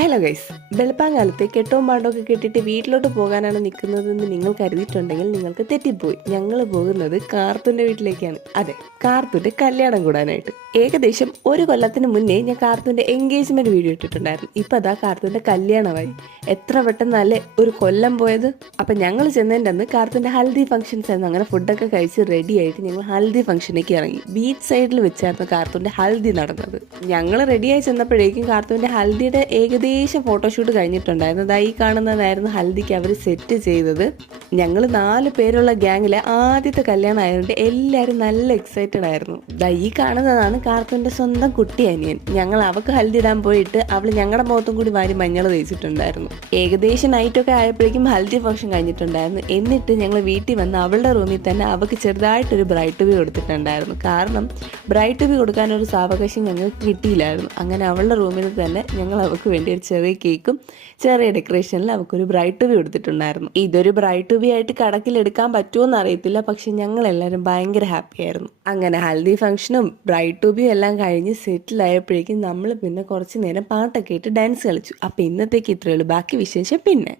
Hello guys, വെളുപ്പാങ്കാലത്ത് കെട്ടവും പാണ്ടൊക്കെ കെട്ടിട്ട് വീട്ടിലോട്ട് പോകാനാണ് നിൽക്കുന്നതെന്ന് നിങ്ങൾ കരുതിയിട്ടുണ്ടെങ്കിൽ നിങ്ങൾക്ക് തെറ്റിപ്പോയി. ഞങ്ങൾ പോകുന്നത് കാർത്തൂൻ്റെ വീട്ടിലേക്കാണ്. അതെ, കാർത്തൂൻ്റെ കല്യാണം കൂടാനായിട്ട്. ഏകദേശം ഒരു കൊല്ലത്തിന് മുന്നേ ഞാൻ കാർത്തൂൻ്റെ എൻഗേജ്മെന്റ് വീഡിയോ ഇട്ടിട്ടുണ്ടായിരുന്നു. ഇപ്പം അതാ കാർത്തൂൻ്റെ കല്യാണമായി. എത്ര പെട്ടെന്നല്ലേ ഒരു കൊല്ലം പോയത്. അപ്പം ഞങ്ങൾ ചെന്നതിൻ്റെ അന്ന് കാർത്തൂൻ്റെ ഹൽദി ഫംഗ്ഷൻസ് ആയിരുന്നു. അങ്ങനെ ഫുഡൊക്കെ കഴിച്ച് റെഡി ആയിട്ട് ഞങ്ങൾ ഹൽദി ഫംഗ്ഷനിലേക്ക് ഇറങ്ങി. ബീച്ച് സൈഡിൽ വെച്ചായിരുന്നു കാർത്തൂൻ്റെ ഹൽദി നടന്നത്. ഞങ്ങൾ റെഡിയായി ചെന്നപ്പോഴേക്കും കാർത്തൂൻ്റെ ഹൽദിയുടെ ഏകദേശം ഫോട്ടോഷൂട്ട് കഴിഞ്ഞിട്ടുണ്ടായിരുന്നു. അതാ ഈ കാണുന്നതായിരുന്നു ഹൽദിക്ക് അവർ സെറ്റ് ചെയ്തത്. ഞങ്ങൾ 4 പേരുള്ള ഗ്യാങ്ങിലെ ആദ്യത്തെ കല്യാണം ആയതുകൊണ്ട് എല്ലാവരും നല്ല എക്സൈറ്റഡ് ആയിരുന്നു. ഈ കാണുന്നതാണ് കാർത്തൂൻ്റെ സ്വന്തം കുട്ടി അനിയൻ. ഞങ്ങൾ അവൾക്ക് ഹൽദി ഇടാൻ പോയിട്ട് അവൾ ഞങ്ങളുടെ മുഖത്തും കൂടി വാരി മഞ്ഞൾ തേച്ചിട്ടുണ്ടായിരുന്നു. ഏകദേശം നൈറ്റൊക്കെ ആയപ്പോഴേക്കും ഹൽദി ഫംഗ്ഷൻ കഴിഞ്ഞിട്ടുണ്ടായിരുന്നു. എന്നിട്ട് ഞങ്ങൾ വീട്ടിൽ വന്ന് അവളുടെ റൂമിൽ തന്നെ അവൾക്ക് ചെറുതായിട്ടൊരു ബ്രൈഡ് ടു ബി കൊടുത്തിട്ടുണ്ടായിരുന്നു. കാരണം ബ്രൈഡ് ടു ബി കൊടുക്കാനൊരു സാവകാശം ഞങ്ങൾക്ക് കിട്ടിയില്ലായിരുന്നു. അങ്ങനെ അവളുടെ റൂമിൽ തന്നെ ഞങ്ങൾ അവൾക്ക് വേണ്ടി ഒരു ചെറിയ കേക്കും ചെറിയ ഡെക്കറേഷനിൽ അവൾക്കൊരു ബ്രൈഡ് ടു ബി കൊടുത്തിട്ടുണ്ടായിരുന്നു. ഇതൊരു ബ്രൈഡ് ടു ബി ആയിട്ട് കണക്കിലെടുക്കാൻ പറ്റുമോ എന്ന് അറിയത്തില്ല, പക്ഷെ ഞങ്ങൾ എല്ലാവരും ഭയങ്കര ഹാപ്പി ആയിരുന്നു. അങ്ങനെ ഹൽദി ഫംഗ്ഷനും ബ്രൈഡ് ടു ബിയും എല്ലാം കഴിഞ്ഞ് സെറ്റിൽ ആയപ്പോഴേക്കും നമ്മൾ പിന്നെ കുറച്ച് നേരം പാട്ടൊക്കെ ഇട്ട് ഡാൻസ് കളിച്ചു. അപ്പം ഇന്നത്തേക്ക് ഇത്രയേ ഉള്ളൂ. ബാക്കി വിശേഷം പിന്നെ.